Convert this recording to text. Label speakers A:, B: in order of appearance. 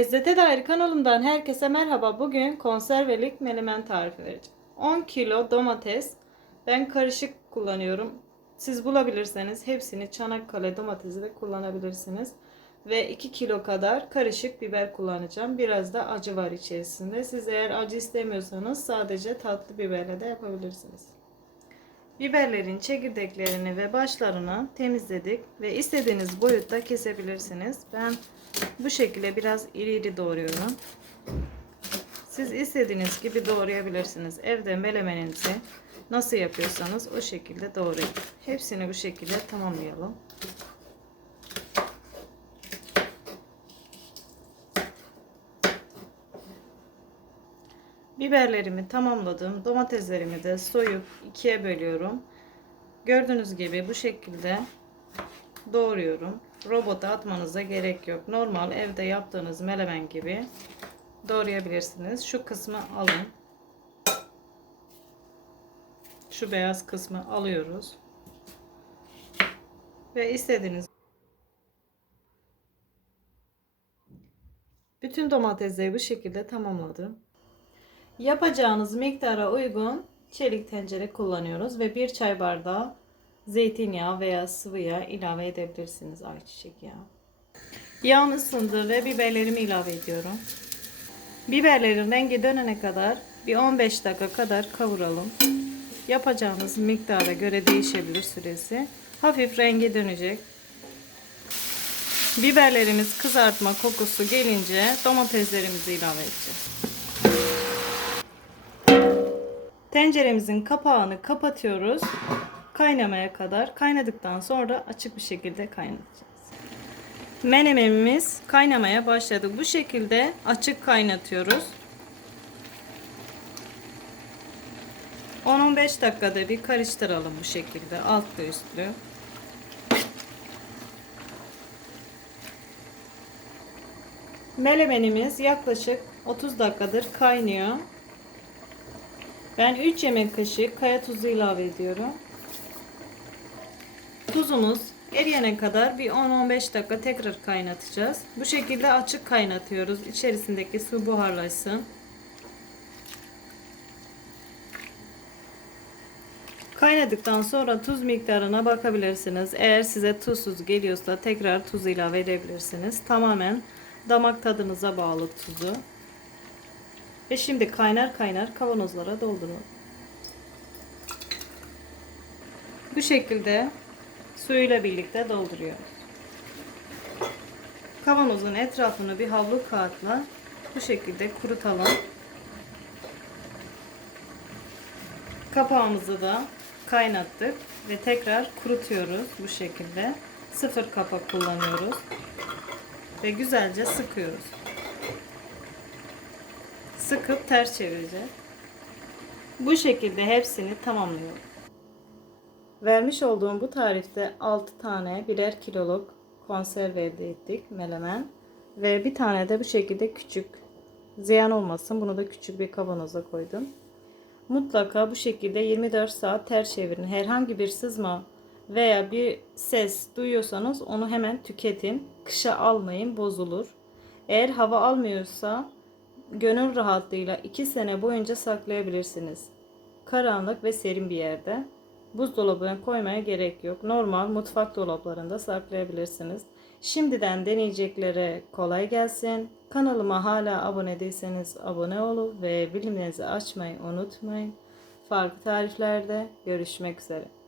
A: Lezzete dair kanalımdan herkese merhaba. Bugün konservelik menemen tarifi vereceğim. 10 kilo domates. Ben karışık kullanıyorum. Siz bulabilirseniz hepsini Çanakkale domatesi de kullanabilirsiniz. Ve 2 kilo kadar karışık biber kullanacağım. Biraz da acı var içerisinde. Siz eğer acı istemiyorsanız sadece tatlı biberle de yapabilirsiniz. Biberlerin çekirdeklerini ve başlarını temizledik ve istediğiniz boyutta kesebilirsiniz. Ben bu şekilde biraz iri iri doğruyorum. Siz istediğiniz gibi doğrayabilirsiniz. Evde melemeninizi nasıl yapıyorsanız o şekilde doğrayın. Hepsini bu şekilde tamamlayalım. Biberlerimi tamamladım. Domateslerimi de soyup ikiye bölüyorum. Gördüğünüz gibi bu şekilde doğruyorum. Robota atmanıza gerek yok. Normal evde yaptığınız melemen gibi doğrayabilirsiniz. Şu kısmı alın. Şu beyaz kısmı alıyoruz. Ve istediğiniz bütün domatesleri bu şekilde tamamladım. Yapacağınız miktara uygun çelik tencere kullanıyoruz ve bir çay bardağı zeytinyağı veya sıvı yağ ilave edebilirsiniz ayçiçek yağı. Yağım ısındı ve biberlerimi ilave ediyorum. Biberlerin rengi dönene kadar bir 15 dakika kadar kavuralım. Yapacağınız miktara göre değişebilir süresi. Hafif rengi dönecek. Biberlerimiz kızartma kokusu gelince domateslerimizi ilave edeceğiz. Tenceremizin kapağını kapatıyoruz. Kaynamaya kadar. Kaynadıktan sonra açık bir şekilde kaynatacağız. Menemenimiz kaynamaya başladı. Bu şekilde açık kaynatıyoruz. 10-15 dakikada bir karıştıralım bu şekilde altlı üstlü. Melemenimiz yaklaşık 30 dakikadır kaynıyor. Ben 3 yemek kaşığı kaya tuzu ilave ediyorum. Tuzumuz eriyene kadar bir 10-15 dakika tekrar kaynatacağız. Bu şekilde açık kaynatıyoruz. İçerisindeki su buharlaşsın. Kaynadıktan sonra tuz miktarına bakabilirsiniz. Eğer size tuzsuz geliyorsa tekrar tuz ilave edebilirsiniz. Tamamen damak tadınıza bağlı tuzu. Ve şimdi kaynar kaynar kavanozlara doldurun. Bu şekilde suyuyla birlikte dolduruyoruz. Kavanozun etrafını bir havlu kağıtla bu şekilde kurutalım. Kapağımızı da kaynattık ve tekrar kurutuyoruz bu şekilde. Sıfır kapak kullanıyoruz ve güzelce sıkıyoruz. Sıkıp ters çevireceğiz. Bu şekilde hepsini tamamlıyorum. Vermiş olduğum bu tarifte 6 tane birer kiloluk konserve elde ettik melemen. Ve bir tane de bu şekilde küçük ziyan olmasın bunu da küçük bir kavanoza koydum. Mutlaka bu şekilde 24 saat ters çevirin. Herhangi bir sızma veya bir ses duyuyorsanız onu hemen tüketin. Kışa almayın bozulur. Eğer hava almıyorsa gönül rahatlığıyla 2 sene boyunca saklayabilirsiniz. Karanlık ve serin bir yerde. Buzdolabına koymaya gerek yok. Normal mutfak dolaplarında saklayabilirsiniz. Şimdiden deneyeceklere kolay gelsin. Kanalıma hala abone değilseniz abone olun ve bilimlerinizi açmayı unutmayın. Farklı tariflerde görüşmek üzere.